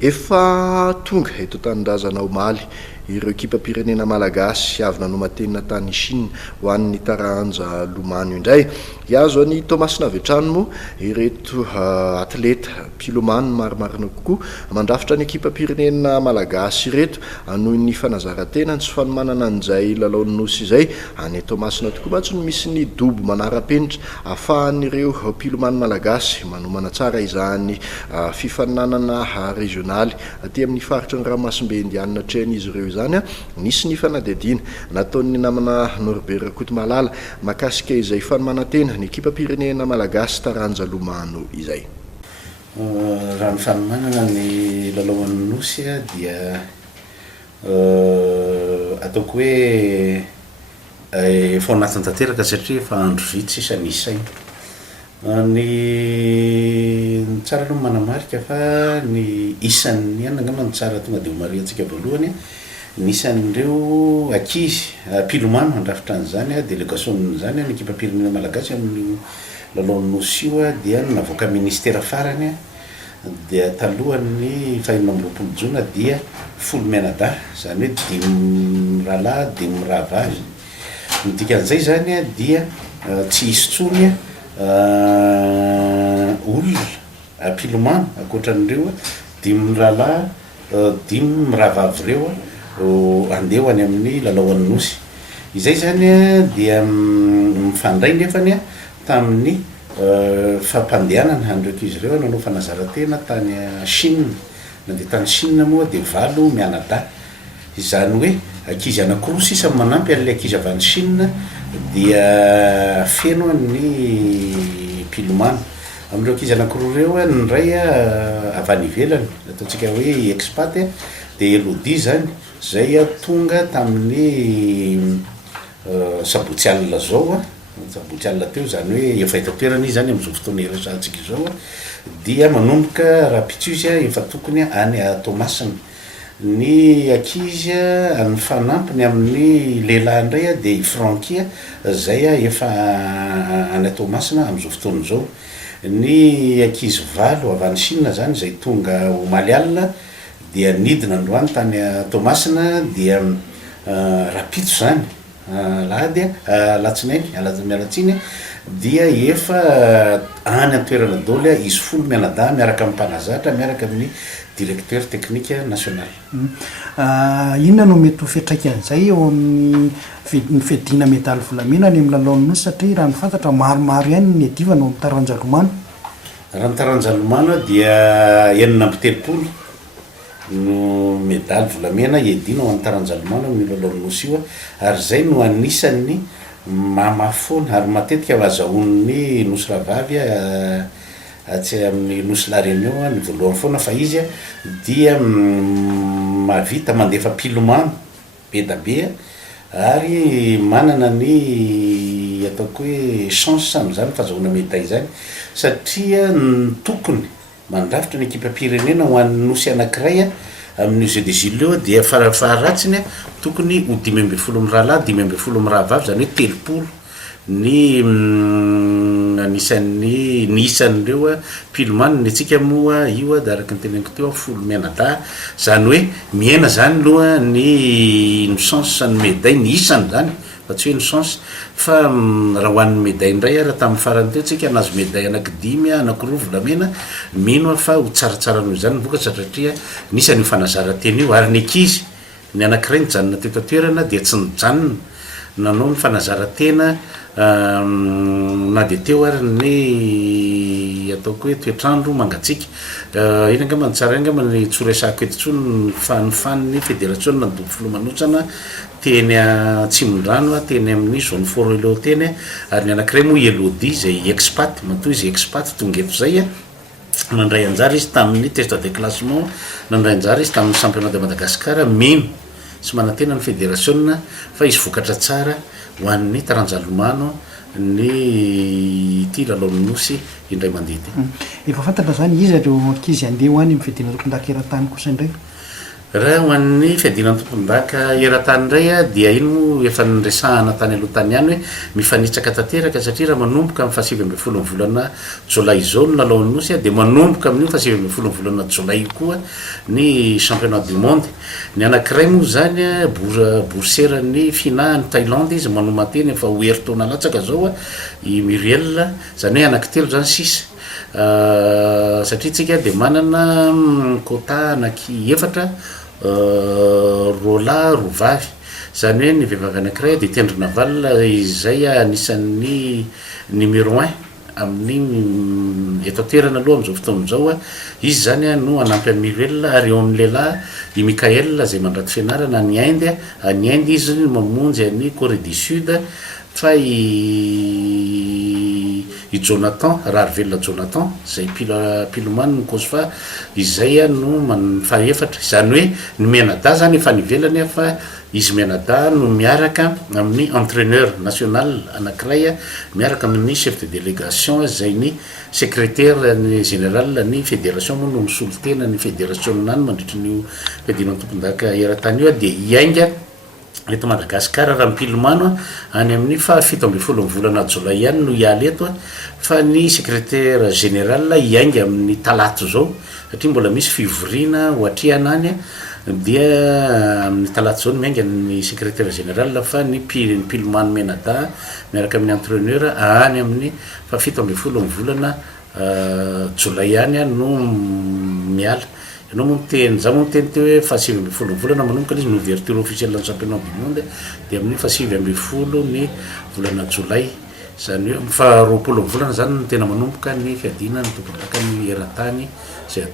efa tonga eto tanindrazana omaly ireo ekipa-pirenena malagasy avy nanomatenina tany Chine ho an'ny taranja lomano indray. Iazo any Thomas Navetrano moa ireto atleta pilomano maromarina kokoa mandrafitra ny ekipa-pirenena malagasy ireto noho ny fanazarantena sy fanomanana an'izay lalaon'ny nosy izay any Thomasina tokoa mantsy no misy ny dobo manara-penitra ahafahan'ireo pilomano malagasy manomana tsara izany fifaninanana regionaly aty amin'ny faritra ny Ramasimbe Indiana treny izy ireo izany nisy ny fanadidina nataon'ny namana Norbert Kotomalala makasika izay fanomanantena ny ekipa-pirenena malagasy taranja lomano izay. Raha ny fanomanana ny lalaon'ny nosy dia ataoko hoe efa anatin'ny tanteraka satria efa andro vitsy isanisay. Ny tsara aloha manamarika fa ny isan'ny angamba ny tsara tonga dia homary antsika voalohany ny isan'ireo ankizy pilomano handrafitra an'izany délégation zany ny ekipa-pirenena malagasy amin'ny lalaon'ny nosy io dia navoaka ministera farany dia talohan'ny fahaenina amby roapolo jona dia folo mianadahy zany hoe dimy rahalahy dimy rahavavy. Ny dikan'izay zany dia tsy hisy tsony olona pilomano ankoatran'ireo dimy rahalahy dimy rahavavy ireo andeha any amin'ny lalaon'ny nosy. Izay zany dia mifandray nefany tamin'ny fampandehanana andreo ankizy ireo nanao fanazarantena tany Chine. Nandeha tany Chine moa dia valo mianadahy. Izany hoe ankizy anankiroa sisa manampy an'ilay ankizy avy any Chine dia feno ny pilomano. Amin'ireo ankizy anankiroa ireo ny ray avy any ivelany ataontsika hoe expat dia Elodie zany zay tonga tamin'ny sabotsy alina zao sabotsy alina teo zany hoe efa eto toerana izy zany amin'izao fotoana iresantsika izao dia manomboka rapituse efa tokony any Thomasina. Ny ankizy ny fanampiny amin'ny lehilahy indray dia Frankie zay efa any Thomasina amin'izao fotoana izao. Ny ankizy valo avy any Chine zany zay tonga omaly alina dia nidina androany tany Thomasina dia rapitso zany lahady alatsinainy mialatsiny dia efa any an-toerana daoly izy folo mianadahy miaraka amin'ny mpanazatra miaraka amin'ny directeur technique national. Inona no mety ho fiantraikan'izay eo amin'ny fidina medaly volamena ny amin'ny lalaon'ny nosy satria raha ny fantatra maromaro ihany ny adiva no amin'ny taranja lomano. Raha ny taranja lomano dia enina amby telopolo no medaly volamena iadina ao amin'ny taranja lomano amin'ny lalaon'ny nosy io ary zay no anisan'ny mamafona ary matetika azahoan'ny nosy rahavavy tsy amin'ny nosy la réunion ny voalohany foana fa izy dia mavita mandefa pilomano be da be ary manana ny ataoko hoe chance amin'izany fahazahoana médaille zany satria ny tokony mandrafitra ny ekipa-pirenena ho an'ny nosy anankiray amin'ny Jeux des Jules dia faharatsiny tokony ho 5 mirahalahy 5 mirahavavy zany hoe telopolo ny anisan'ny isan'ireo pilomano ny atsika moa io da araka ny teneniko teo folo mianadahy zany hoe miaina zany aloha ny chance ny médaille ny isany zany fa tsy hoe ny chance fa raha ho an'ny médaille indray raha tamin'ny farany teo tsika nazo médaille anankidimy anankiroa volamena mino fa ho tsaratsara noho izany vokatra satria nisany fanazarantena io ary ny ankizy ny anankiray nijanona teo toerana dia tsy nijanona nanao ny fanazarantena na dia teo ary ny ataoko hoe toetrandro mangatsika iny angamba ny tsara angamba ny tsoresako eto tsony ny fédération nandobo filomanotsana teny Tsimondrano teny amin'ny zone forelo teny ary ny anankiray moa Elodie zay expat matoa izy expat tonga eto zay nandray anjara izy tamin'ny test de classement nandray anjara izy tamin'ny championnat de Madagascar mino sy manantena ny fédération fa izy vokatra tsara ho an'ny taranja lomano ny ity lalaon'ny nosy indray mandeha ty. Efa fantatra zany izy ireo ankizy andeha ho any amin'ny fidina tokon-dakeran-tany kosa indray. raha ho an'ny fiadinany tompondaka eran-tany indray a dia iny mo efa nyresahana tany aloha tany ihany hoe mifanitsaka tanteraka satria raha manomboka amin'ny fahasivy amby folo volana jolay izao no lalaon'ny nosy a dia manomboka amin'io fahasivy amby folo volana jolay koa ny championnat du monde ny anankiray moa zany a bourseran'ny finahany Thaïlande izy manomateny efa ho heritaona latsaka zao a i Muriel zany hoe anankitelo zany sisa satria tsika dia manana quota anaky efatra rola rovavy zany hoe ny vehivavy anankiray dia tendrona valina izay anisan'ny numéro 1 amin'ny eto toerana aloha amin'izao fotoana izao a izy zany a no anampy amin'ny Muriel ary eo amin'ny lehilahy i Mikael zay mandraty fianarana any Inde izy mamonjy any Corée du Sud fa i Jonathan Rarvelona Jonathan zay pilomany ny cause fa izay no faefatra zany hoe ny Menada zany efa nivelany fa izy Menada no miaraka amin'ny entraîneur national anankiray miaraka amin'ny chef de délégation zay ny secrétaire général ny fédération moa no misolo tena ny fédération nany mandritra ny fiadinan'ny tompondaka eran-tany io dia iainga eto Madagasikara raha mipilomano any amin'ny fahafito amby folo volana jolay ihany no ialy eto fa ny secrétaire général iainga amin'ny talato zao satria mbola misy fivoriana hoatrihana any dia amin'ny talato zao no miainga ny secrétaire général fa ny pilomano Menada miaraka amin'ny entraîneur any amin'ny fahafito amby folo volana jolay ihany no miala ianao moa miteny za moa miteny teo hoe fahasivy amby folo volana manomboka izy nouverture officielle ny championnat du monde dia amin'ny fahasivy amby folo ny volana jolay zany hoe faharoapolo volana zany no tena manomboka ny fiadina ny tompondaka ny eran-tany zay